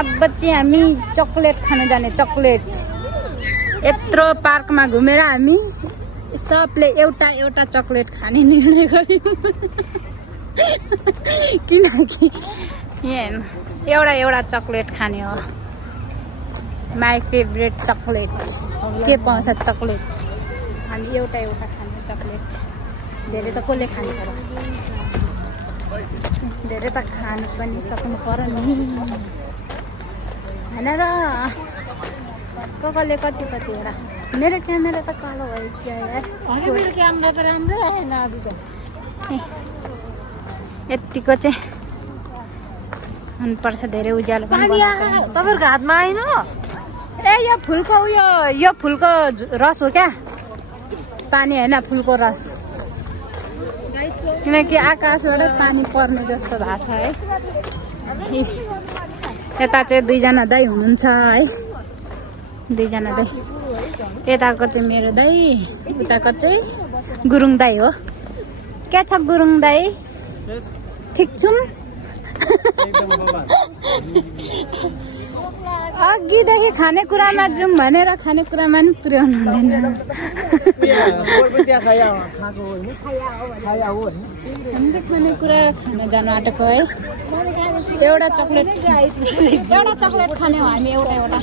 अब चाहिँ हामी चकलेट खान जाने। चकलेट यत्रो पार्कमा घुमेर हामी सबले एउटा एउटा चकलेट खाने निर्णय गर्यौं। किनकि एउटा एउटा चकलेट खाने हो। माई फेभरेट चकलेट के पाउँछ चकलेट। हामी एउटा एउटा खाने चकलेट। धेरै त कसले खान्छ र, धेरै त खानु पनि सक्नु पर्यो नि हैन र। कसले कति कतिवटा। मेरो क्यामेरा त कालो भयो क्या यार। मेरो क्यामेरा त राम्रो आएन आज त। यतिको चाहिँ मनपर्छ। धेरै उज्यालो पनि तपाईहरुको हातमा आएन। ए यो फुलको यो फुलको रस हो क्या, पानी हैन फुलको रस। किनकि आकाशबाट पानी पर्ने जस्तो भएको छ है। यता चाहिँ दुईजना दाइ हुनुहुन्छ है, दुईजना दाइ। यताको चाहिँ मेरो दाइ, उताको चाहिँ गुरुङ दाइ हो। के छ गुरुङ दाइ, ठिक छौँ? अघिदेखि खानेकुरामा जाउँ भनेर खानेकुरामा पनि पुर्याउनु हुँदैन। हामी चाहिँ खानेकुरा खान जानु आँटेको है। एउटा चकलेट खाने हो हामी, एउटा एउटा।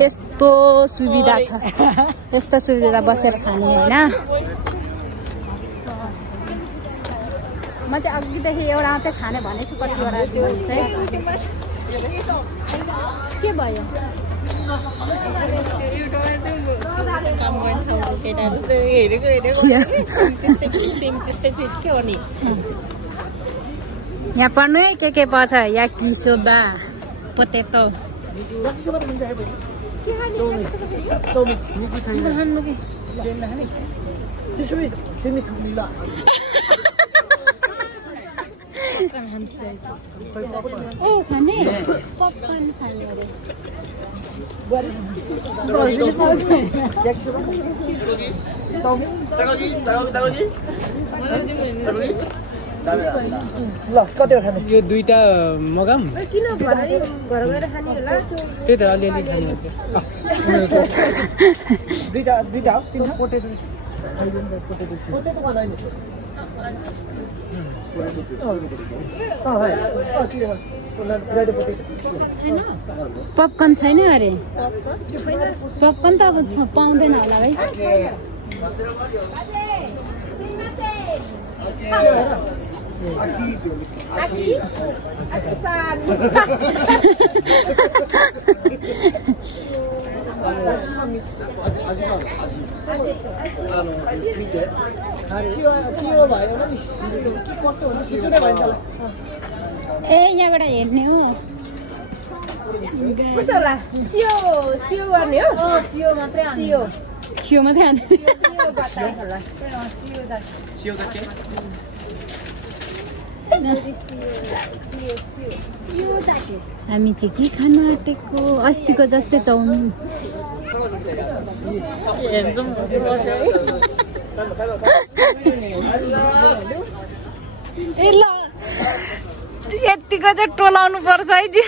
यस्तो सुविधा छ, यस्तो सुविधा बसेर खाने होइन। म चाहिँ अघिदेखि एउटा मात्रै खाने भनेको छु। कतिवटा त्यो चाहिँ के भयो? यहाँ पढ्नु है के पर्छ। याकी सोबा, पोटेटो। ए खाने पपकर्न खाने अरे। ल कतिवटा खाने? यो दुईटा मगाम। किन घर गएर खाने होला? त्यही त अलिअलि खाने हो। दुईटा हो, तिनटा पोटेटो। पोटेटो बनाइले पपकर्न छैन अरे। पपकर्न त अब पाउँदैन होला है। ए यहाँबाट हेर्ने हो। कसो होला? सियो गर्ने हो? सियो मात्रै आउने। सियो मात्रै आउने। हामी चाहिँ के खान आँटेको? अस्तिको जस्तै चाउमिन। ए ल यतिको चाहिँ टोलाउनु पर्छ है जी।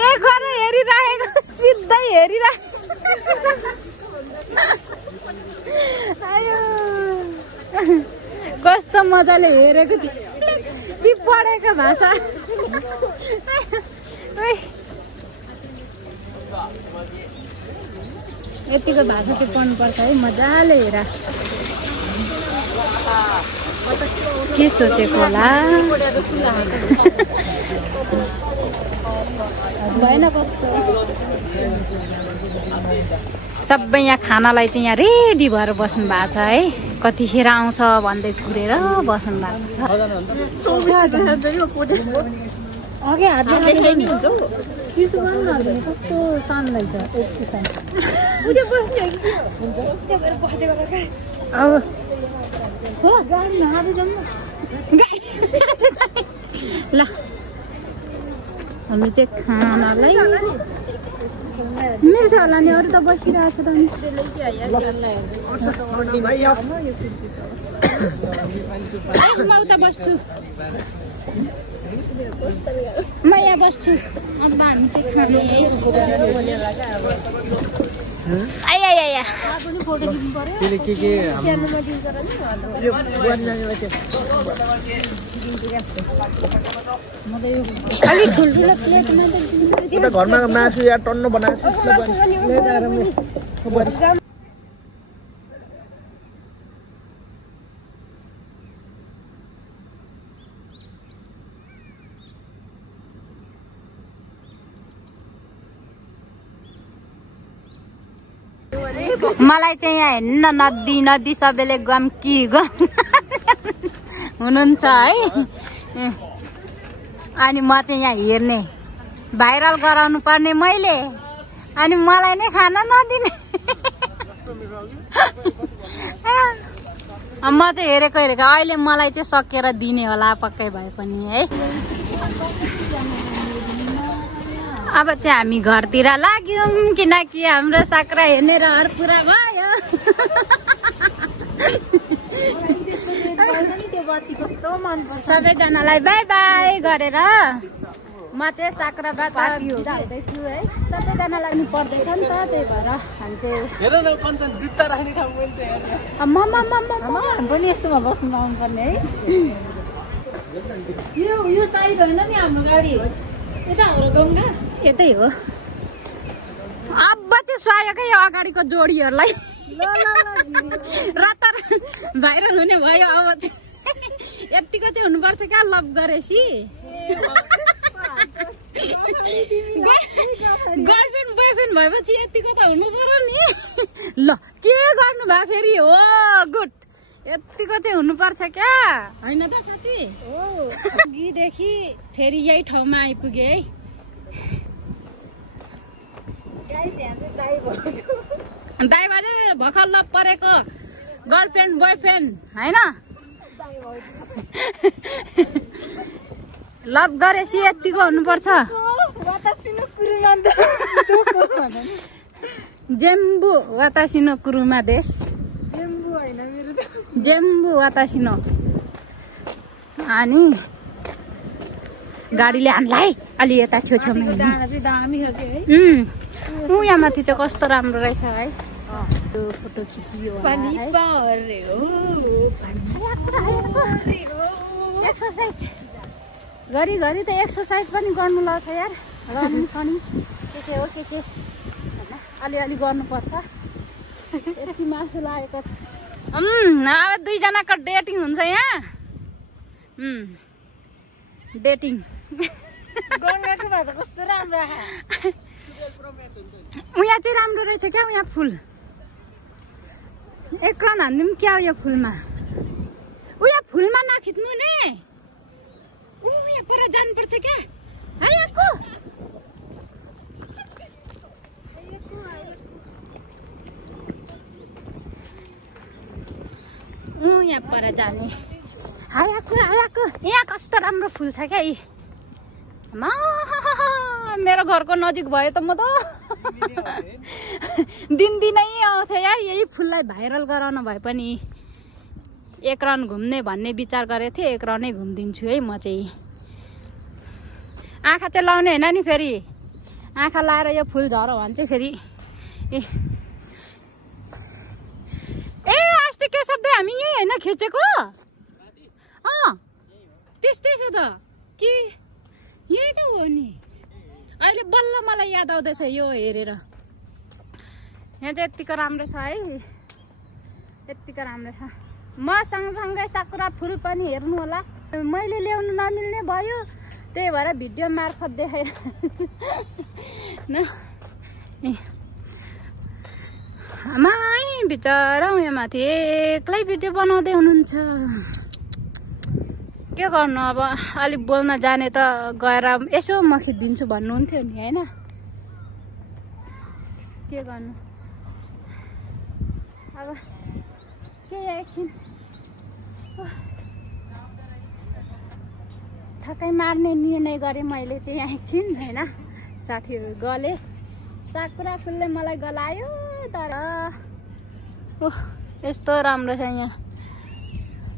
एक घर हेरिराखेको, सिधै कस्तो मजाले हेरेको ती पढेको भाषा। यतिको भाषा चाहिँ पढ्नुपर्छ है, मजाले हेर। के सोचेको होला भएन कस्तो। सबै यहाँ खानालाई चाहिँ यहाँ रेडी भएर बस्नु भएको छ है। कतिखेर आउँछ भन्दै कुरेर बस्नु भएको छ। अघि हातले चिसो गर्नु कस्तो तान्दैछ एक किसान। अब हो गाडीमा हाल्दै जाउँ ल। हामी चाहिँ खानालाई मिल्छ होला नि अरू त बसिरहेको छ त नि म उता बस्छु म यहाँ बस्छु अब हामी चाहिँ खाने है आया अलिक ठुल्ठुलो प्लेटमा त घरमा मासु या टन्नो बनाएको मलाई चाहिँ यहाँ हेर्नु न नदी सबैले गम कि हुनुहुन्छ है अनि म चाहिँ यहाँ हेर्ने भाइरल गराउनु पर्ने मैले अनि मलाई नै खान नदिने म चाहिँ हेरेको अहिले मलाई चाहिँ सकेर दिने होला पक्कै भए पनि है अब चाहिँ हामी घरतिर लाग्यौँ किनकि हाम्रो साक्रा हेर्ने रहर पुरा भयो सबैजनालाई बाई बाई गरेर म चाहिँ साक्राबाट बिदा हुँदैछु है सबैजनालाई नि पर्दैछ नि त त्यही भएर हामी चाहिँ पनि यस्तोमा बस्नु पाउनु पर्ने है यो साइड होइन नि हाम्रो गाडी यता हाम्रो गङ्गा यतै हो अब चाहिँ स्वायोकै अगाडिको जोडीहरूलाई रात भाइरल हुने भयो अब चाहिँ यतिको चाहिँ हुनुपर्छ क्या लभ गरेपछि गर्लफ्रेन्ड बोयफ्रेन्ड भएपछि यतिको त हुनु पर्यो नि ल के गर्नु भयो फेरि हो गुड यतिको चाहिँ हुनुपर्छ क्या होइन त साथी अघिदेखि फेरि यही ठाउँमा आइपुगे है दाइ बाजे भर्खर लभ परेको गर्लफ्रेन्ड बोयफ्रेन्ड होइन लभ गरेपछि यतिको हुनुपर्छ जेम्बु वातासिनो कुरुमा देश जेम्बु वातासिनो अनि गाडीले हामीलाई अलि यता छेउछेउमा यहाँ माथि चाहिँ कस्तो राम्रो रहेछ है फोटो खिचियो एक्सर्साइज घरि त एक्सर्साइज पनि गर्नु लाग्छ यार रनिङ सनिङ के हो के अलिअलि गर्नुपर्छ यति मासु लागेको अब दुईजनाको डेटिङ हुन्छ यहाँ डेटिङ गङ्गाको भए त कस्तो राम्रो उहाँ चाहिँ राम्रो रहेछ क्या उहाँ फुल एक राउन्ड हान्दिउँ क्या यो फुलमा उहाँ फुलमा नखिच्नु नि यहाँ पर जानुपर्छ क्या है यहाँको यहाँ पर जाने आएको यहाँ कस्तो राम्रो फुल छ क्या यी मेरो घरको नजिक भयो त म त दिनदिनै आउँथ्यो यार यही फुललाई भाइरल गराउन भए पनि एक राउन्ड घुम्ने भन्ने विचार गरेको थिएँ एक राउन्डै घुमिदिन्छु है म चाहिँ आँखा चाहिँ लाउने होइन नि फेरि आँखा लाएर यो फुल झरो भने चाहिँ फेरि ए अस्ति के शब्द हामी यही होइन खिचेको त्यस्तै छ त कि यही त हो नि अहिले बल्ल मलाई याद आउँदैछ यो हेरेर यहाँ चाहिँ यत्तिको राम्रो छ है यत्तिको राम्रो छ म सँगसँगै साकुरा फुल पनि हेर्नु होला मैले ल्याउनु नमिल्ने भयो त्यही भएर भिडियो मार्फत देखाएर न माइ बिचरा यहाँ माथि एक्लै भिडियो बनाउँदै हुनुहुन्छ के गर्नु अब अलिक बोल्न जाने त गएर यसो म खिचिदिन्छु भन्नुहुन्थ्यो नि होइन के गर्नु अब के एकछिन थकाइ मार्ने निर्णय गरेँ मैले चाहिँ यहाँ एकछिन होइन साथीहरू गले साकुरा फुलले मलाई गलायो तर यस्तो राम्रो छ यहाँ।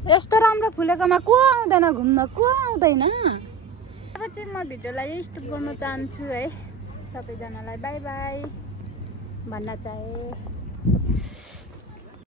यस्तो राम्रो फुलेकोमा को आउँदैन घुम्न, को आउँदैन। अब चाहिँ म भिडियोलाई स्टप गर्न चाहन्छु है। सबैजनालाई बाई बाई भन्न चाहे।